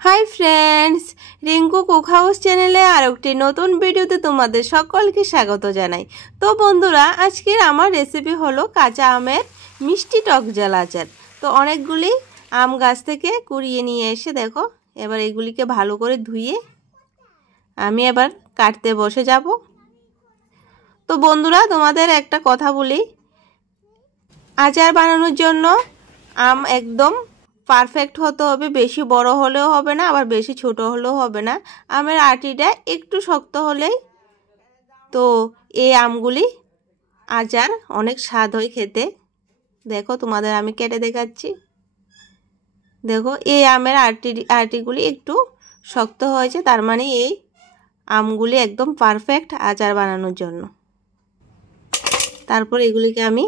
Hi friends, Rinku cook house চ্যানেলে আরেকটি নতুন ভিডিওতে তোমাদের সকলকে স্বাগত জানাই। তো বন্ধুরা, আজকের আমার রেসিপি হলো কাঁচা আমের মিষ্টি টক ঝাল আচার। তো অনেকগুলি আম গাছ থেকে কুড়িয়ে নিয়ে এসে দেখো, এবার এগুলিকে ভালো করে ধুয়ে আমি এবার কাটতে বসে যাব। তো বন্ধুরা, তোমাদের একটা কথা বলি, আচার বানানোর জন্য আম একদম পারফেক্ট হতে হবে, বেশি বড় হলেও হবে না, আবার বেশি ছোট হলেও হবে না। আমের আটিটা একটু শক্ত হলেই তো এই আমগুলি আচার অনেক স্বাদ হয় খেতে। দেখো, তোমাদের আমি কেটে দেখাচ্ছি। দেখো, এই আমের আটিগুলি একটু শক্ত হয়েছে, তার মানে এই আমগুলি একদম পারফেক্ট আচার বানানোর জন্য। তারপর এগুলিকে আমি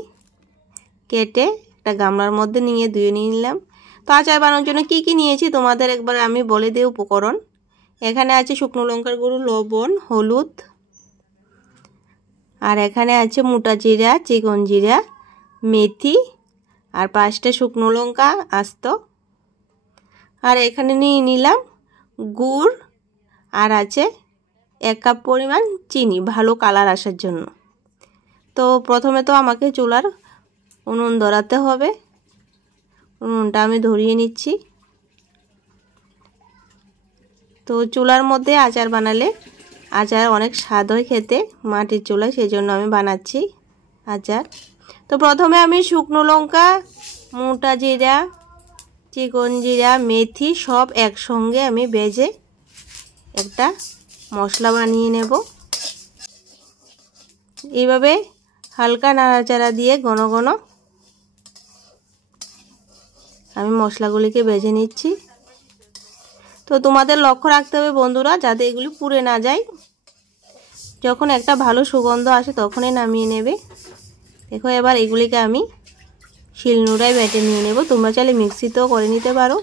কেটে একটা গামলার মধ্যে নিয়ে ধুয়ে নিলাম। তো আচার বানানোর জন্য কি কি নিয়েছি তোমাদের একবার আমি বলে দিই উপকরণ। এখানে আছে শুকনো লঙ্কার গুঁড়ো, লবণ, হলুদ, আর এখানে আছে মোটা জিরা, চিকন জিরা, মেথি, আর 5টা শুকনো লঙ্কা আস্ত। আর এখানে নিয়ে নিলাম গুড়, আর আছে 1 কাপ পরিমাণ চিনি ভালো কালার আসার জন্য। তো প্রথমে তো আমাকে চুলার উনুন ধরাতে হবে। উনুনটা আমি ধরিয়ে নিচ্ছি। তো চুলার মধ্যে আচার বানালে আচার অনেক স্বাদ হয় খেতে মাটির চুলায়, সেই জন্য আমি বানাচ্ছি আচার। তো প্রথমে আমি শুকনো লঙ্কা, মোটা জিরা, চিকন জিরা, মেথি সব একসঙ্গে আমি ভেজে একটা মশলা বানিয়ে নেব। এইভাবে হালকা নাড়াচাড়া দিয়ে ঘন ঘন আমি মশলাগুলিকে ভেজে নিচ্ছি। তো তোমাদের লক্ষ্য রাখতে হবে বন্ধুরা, যাতে এগুলি পুড়ে না যায়। যখন একটা ভালো সুগন্ধ আসে তখনই নামিয়ে নেবে। দেখো, এবার এগুলিকে আমি শিলনোড়ায় বেটে নিয়ে নেব। তোমরা চাইলে মিক্সিতেও করে নিতে পারো।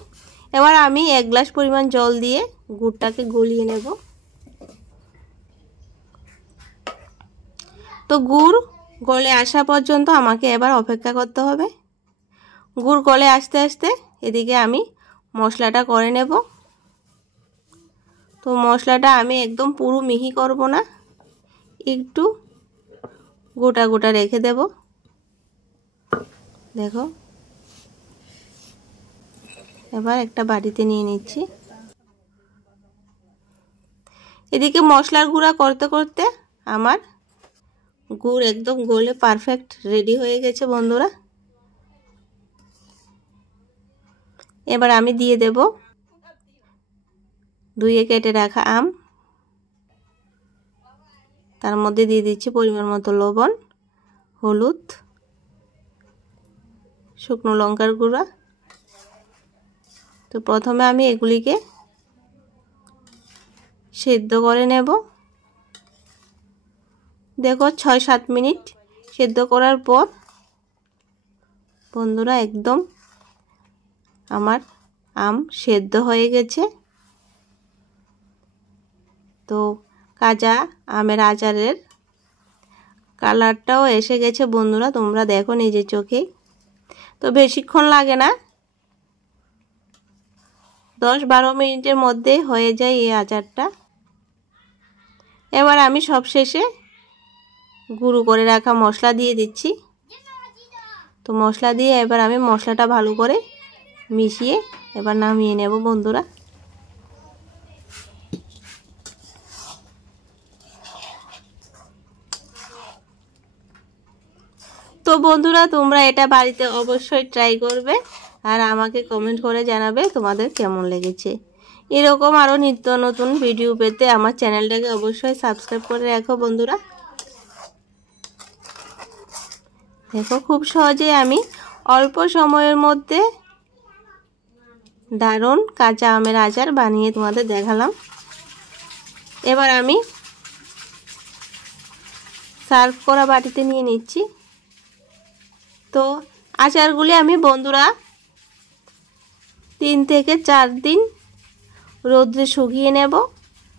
এবার আমি 1 গ্লাস পরিমাণ জল দিয়ে গুড়টাকে গলিয়ে নেব। তো গুড় গলে আসা পর্যন্ত আমাকে এবার অপেক্ষা করতে হবে। গুড় গলে আসতে আসতে এদিকে আমি মশলাটা করে নেব। তো মশলাটা আমি একদম পুরো মিহি করব না, একটু গোটা গোটা রেখে দেব। দেখো, এবার একটা বাটিতে নিয়ে নিচ্ছি। এদিকে মশলার গুঁড়া করতে করতে আমার গুড় একদম গলে পারফেক্ট রেডি হয়ে গেছে বন্ধুরা। এবার আমি দিয়ে দেব ধুয়ে কেটে রাখা আম। তার মধ্যে দিয়ে দিচ্ছি পরিমাণ মতো লবণ, হলুদ, শুকনো লঙ্কার গুঁড়া। তো প্রথমে আমি এগুলিকে সেদ্ধ করে নেব। দেখো, 6-7 মিনিট সেদ্ধ করার পর বন্ধুরা একদম আমার আম সেদ্ধ হয়ে গেছে। তো কাঁচা আমের আচারের কালারটাও এসে গেছে বন্ধুরা, তোমরা দেখো নিজের চোখে। তো বেশিক্ষণ লাগে না, 10-12 মিনিটের মধ্যে হয়ে যায় এই আচারটা। এবার আমি সবশেষে গুঁড়ো করে রাখা মশলা দিয়ে দিচ্ছি। তো মশলা দিয়ে এবার আমি মশলাটা ভালো করে মিশিয়ে এবার নামিয়ে নেব বন্ধুরা। তো বন্ধুরা, তোমরা এটা বাড়িতে অবশ্যই ট্রাই করবে আর আমাকে কমেন্ট করে জানাবে তোমাদের কেমন লেগেছে। এরকম আরও নিত্য নতুন ভিডিও পেতে আমার চ্যানেলটাকে অবশ্যই সাবস্ক্রাইব করে রাখো বন্ধুরা। দেখো, খুব সহজে আমি অল্প সময়ের মধ্যে দারুণ কাঁচা আমের আচার বানিয়ে তোমাদের দেখালাম। এবার আমি সার্ভ করা বাটিতে নিয়ে নিচ্ছি। তো আচারগুলি আমি বন্ধুরা 3 থেকে 4 দিন রোদ্রে শুকিয়ে নেব।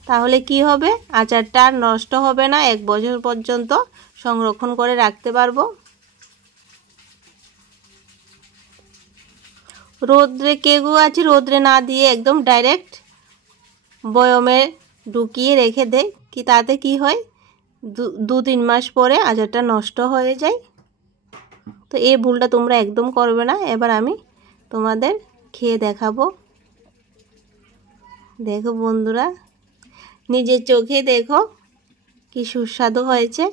তাহলে কি হবে, আচারটা আর নষ্ট হবে না, 1 বছর পর্যন্ত সংরক্ষণ করে রাখতে পারবো। রোদ্রে কেউ আছে রোদ্রে না দিয়ে একদম ডাইরেক্ট বয়মে ঢুকিয়ে রেখে দেয়, কি তাতে কি হয় 2-3 মাস পরে আচারটা নষ্ট হয়ে যায়। তো এই ভুলটা তোমরা একদম করবে না। এবার আমি তোমাদের খেয়ে দেখাবো। দেখো বন্ধুরা, নিজের চোখে দেখো কি সুস্বাদু হয়েছে।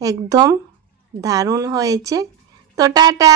একদম দারুণ হয়েছে। তো টাটা।